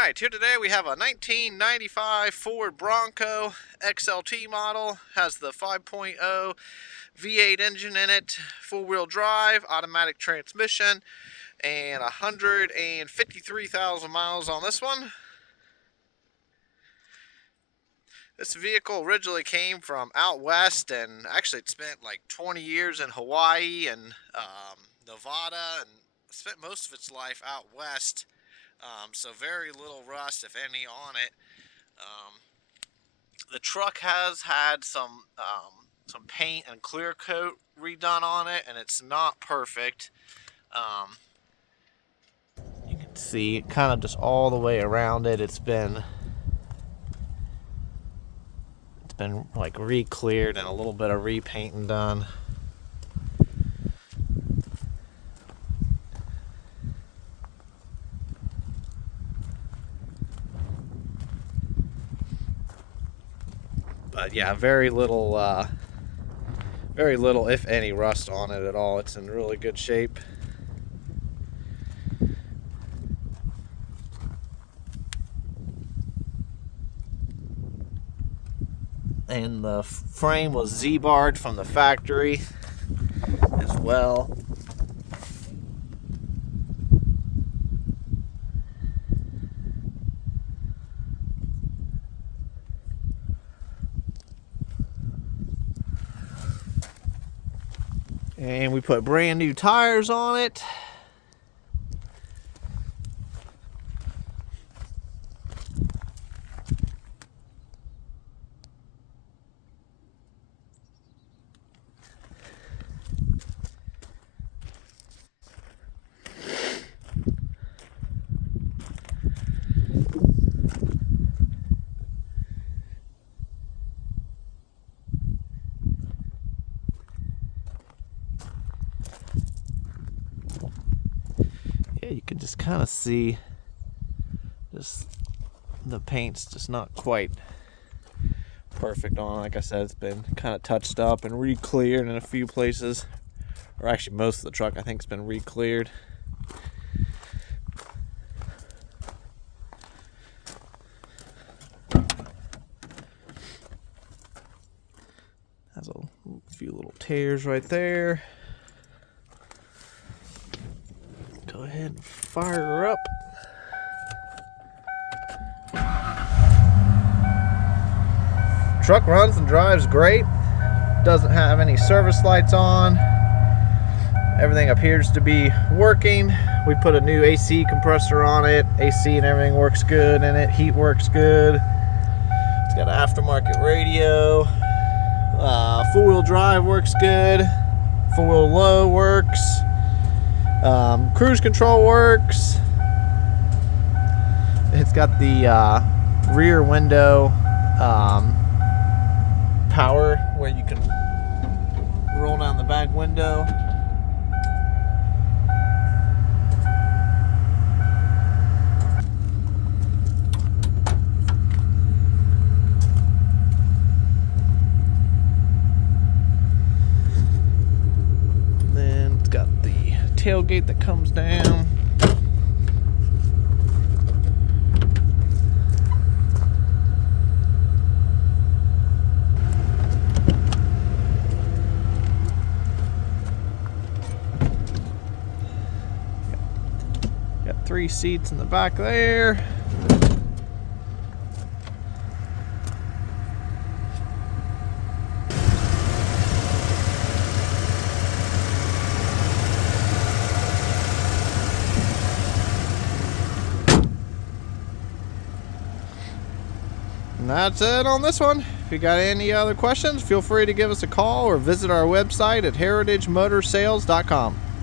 Alright, here today we have a 1995 Ford Bronco XLT model. Has the 5.0 V8 engine in it, four-wheel drive, automatic transmission, and 153,000 miles on this one. This vehicle originally came from out west, and actually it spent like 20 years in Hawaii and Nevada, and spent most of its life out west. So very little rust, if any, on it. The truck has had some paint and clear coat redone on it, and it's not perfect. You can see kind of just all the way around it. It's been like re-cleared and a little bit of repainting done. But yeah, very little, if any, rust on it at all. It's in really good shape. And the frame was Z-barred from the factory as well. And we put brand new tires on it. You can just kind of see just the paint's just not quite perfect on. Like I said, it's been kind of touched up and re-cleared in a few places, or actually most of the truck I think has been re-cleared. Has a few little tears right there. Go ahead and fire her up. Truck runs and drives great. Doesn't have any service lights on. Everything appears to be working. We put a new AC compressor on it. AC and everything works good in it. Heat works good. It's got an aftermarket radio. Four-wheel drive works good. Four-wheel low works. Cruise control works. It's got the rear window power where you can roll down the back window. Then it's got the tailgate that comes down. Got 3 seats in the back there. And that's it on this one. If you got any other questions, feel free to give us a call or visit our website at heritagemotorsales.com.